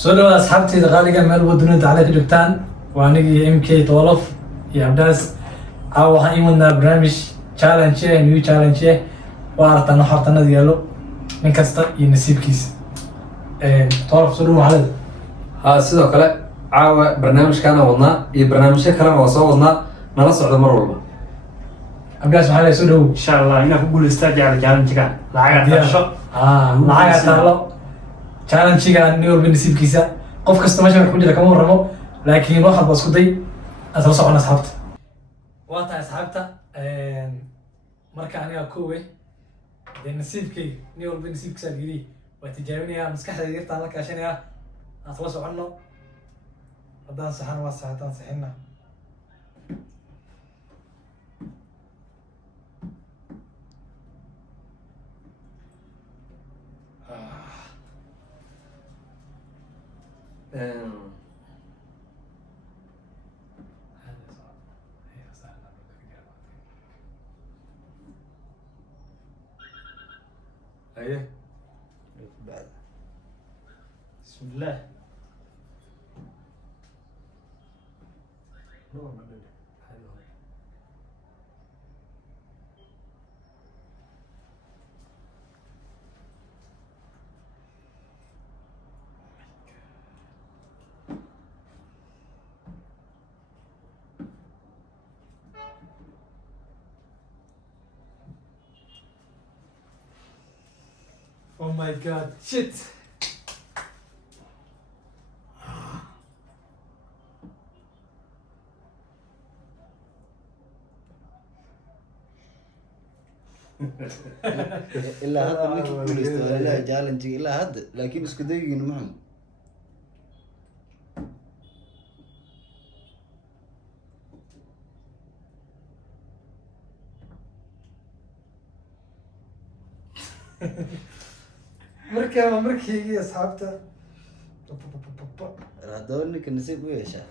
soo asxaabtayda qaaliga meel waduna dacala ka dhigtaan waa anigii MK Tolof iyo Abdaas waxaan ii wadnaa barnaamij challenge new challenge waa aragtaan wax hortanada yaalo nin kasta iyo nasiibkiisa Tolof soo dhaw xalad sidoo kale caawa barnaamijkaana wadnaa iyo barnaamijyo kalena waa soo wadnaa nala socda mar walba. Abdaas waxaa la soo dhaw insha Allah inaa ku guuleystaa challenge-ga lacag tasho lacag taalo challenge-ga new nasiibkiisa qof kasta meesha ku jira kama warramo laakiin waxaad isku day aad la socon asxaabta waa tahay asxaabta marka aniga koowe nasiibkay new nasiibkiisa gidi waa tijaabinayaa maskaxdayda yartaan la kaashanayaa aan la soconno haddaan saxan waa sax haddaan saxinna ايه بسم الله Oh my god, shit! ilaa hadda ninka guuleysta waa ilaa challenge ilaa hadda laakiin isku dayigiina maxamed markaa markaygii asxaabta haddaba ninka nasiib u yeeshaa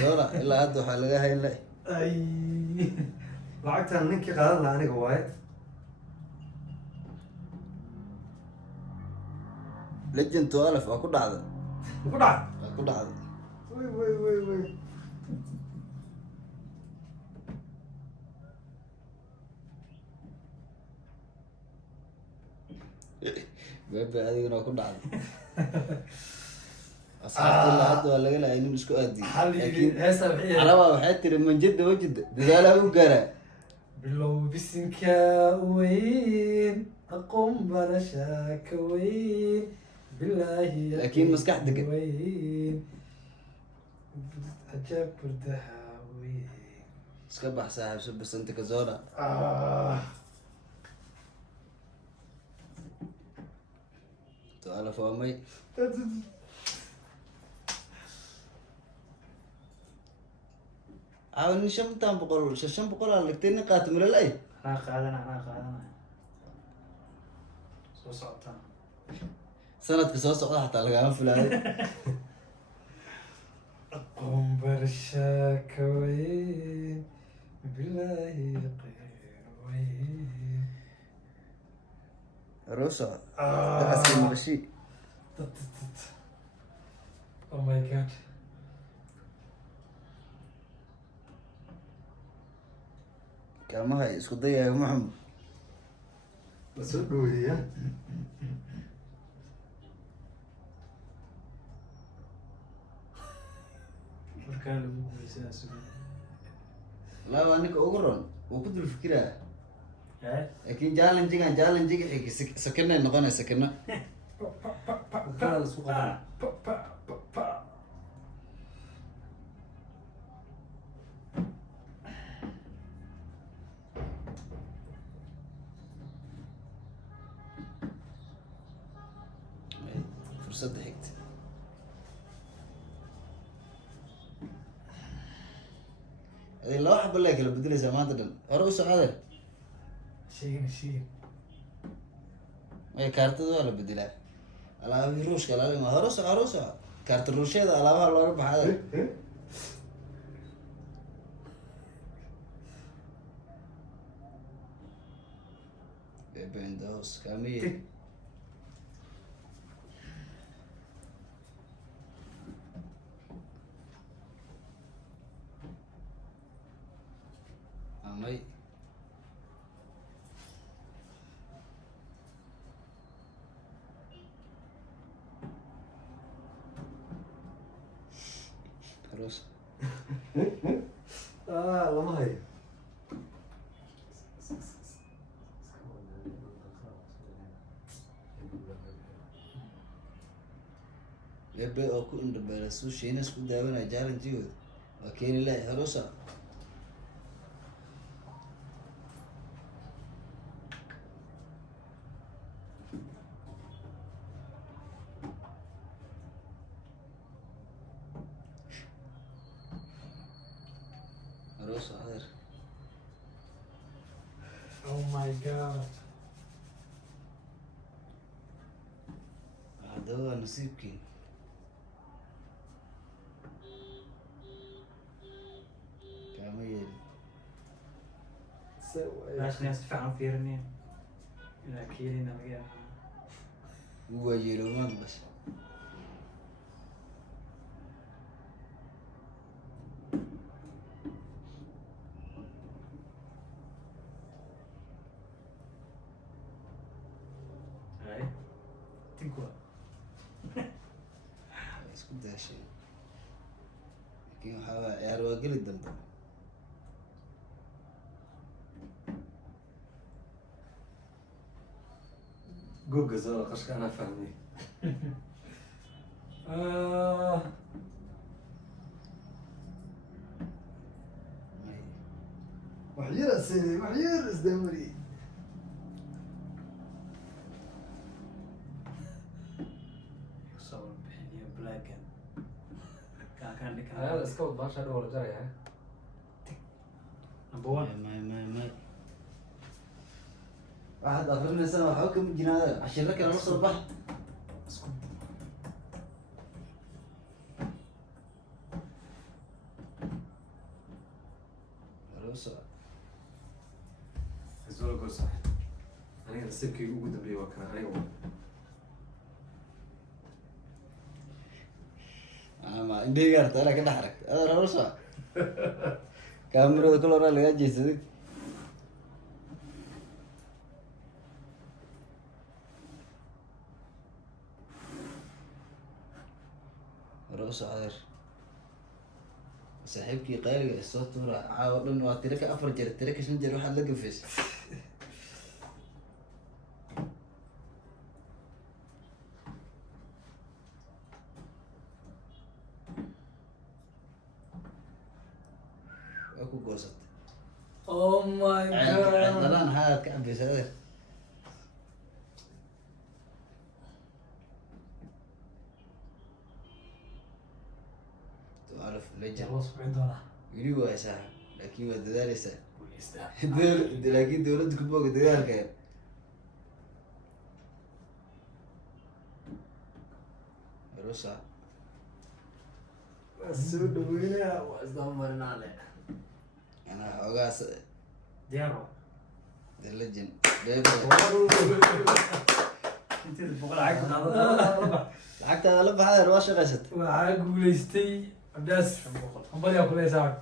Zola ilaa hadda waxaa laga haynla ay lacagtan ninkii qaadan lahaa aniga waaye. legend 12 waa ku dhacda ku dhac waa ku dhacda way bebe adigana waa ku dhacda asxaabta ilaa hadda waa laga lahay nin isku aadiy laakiin heesa wixii carabaa waxay tiri manjada wajida dadaalaa u gaaraa bilow bisinka weyn aqoon barasha ka weyn bilaahi Laakiin maskax degan. weyn ajaab burdaha weyn iska bax saaxiibso basanta ka Zola waa may nin 500 aa lagtay nin qaata malalay anaa qaadana soo socotaa sanadka soo socda xataa lagama filaaday aqoon barasha ka weyn bilaahi qeyr weyn rosa daqaskii maqashii oh my god kaamaha isku dayayo maxamed La soo dhaweeyaa. markaa lagu guuleysaa sugan laa waa ninka ugu ron wuu ku dul fikiraa eh laakiin challenge-ga xigi sakinay noqonay sakino Kana la isku qadan. fursadda xigta adi laba xabo lee kala bedelaysaa maanta dhan hore u socode sheegin maya kaartada waa la bedelaa alaabihii ruushka laalima hore u soco kaarta ruushyada alaabaha looga baxaday Baby in the house kaamiye Tik. amay aroos lama hayo Bebe oo ku indhabeela suushiina isku daawanaya jaalanjigooda waa keeni lahay haroosa haroosa adeer Oh my god. haddaba waa nasiibkiin kaama yeelin Meeshan si fiican u fiirinaya. Inaa keenina laga yaabaa. waa yeelowmaad bas Hay. Tinku waa. waa isku daashay laakiin waxaa waa ciyaar waa geli dambe googa soo qashka anaa fahmay may wax yar aseenay wax yar isdamari Soo bixiniyo blackan. Kaan dhikan. ayada iska wad baasha dhow la jaraya Number one. may waxaad akrinaysana waxba kama jiraada cashiro kale la soo bax haroosa iswala goor sax aniga nasiibkayga ugu dambeeyay waa kana aniga ama indhahayga harta alaa ka dhex arag adeer haroosa kaamirada kul horaa lagaa jeedsaday haroosa adeer saaxiibkii qaaliga isoo tuura caawo dhan waa tiro ka 4 jeer tiro ka 5 jeer waxaad la gafaysa waa ku goosatay Oh my god. dalaan haad ka cabaysa adeer تعرف legend Jabos ku doona. weli waa saaxib laakiin waa dadaaleysaa Guuleysta. laakiin dowladda ku booga dagaalka rosa soo dhaweynaya waa isdaba marinaale anaa xoogaas Diyaar waa. the legend bebe Inteeda boqol lacag ku qaadada. lacagtaada la baxadeer waa shaqaysatay Waxaa guuleystay Abdaas. Hambalyaa ku leeyahay.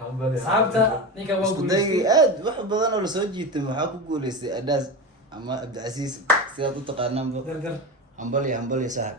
hambali Asxaabta ninka waa isku daygay guuleystay. aad wax badan oo lasoo jiitay waxaa ku guuleystay adaas ama abdicasiis sidaad u taqaanaanba Gar gar. hambali saaxib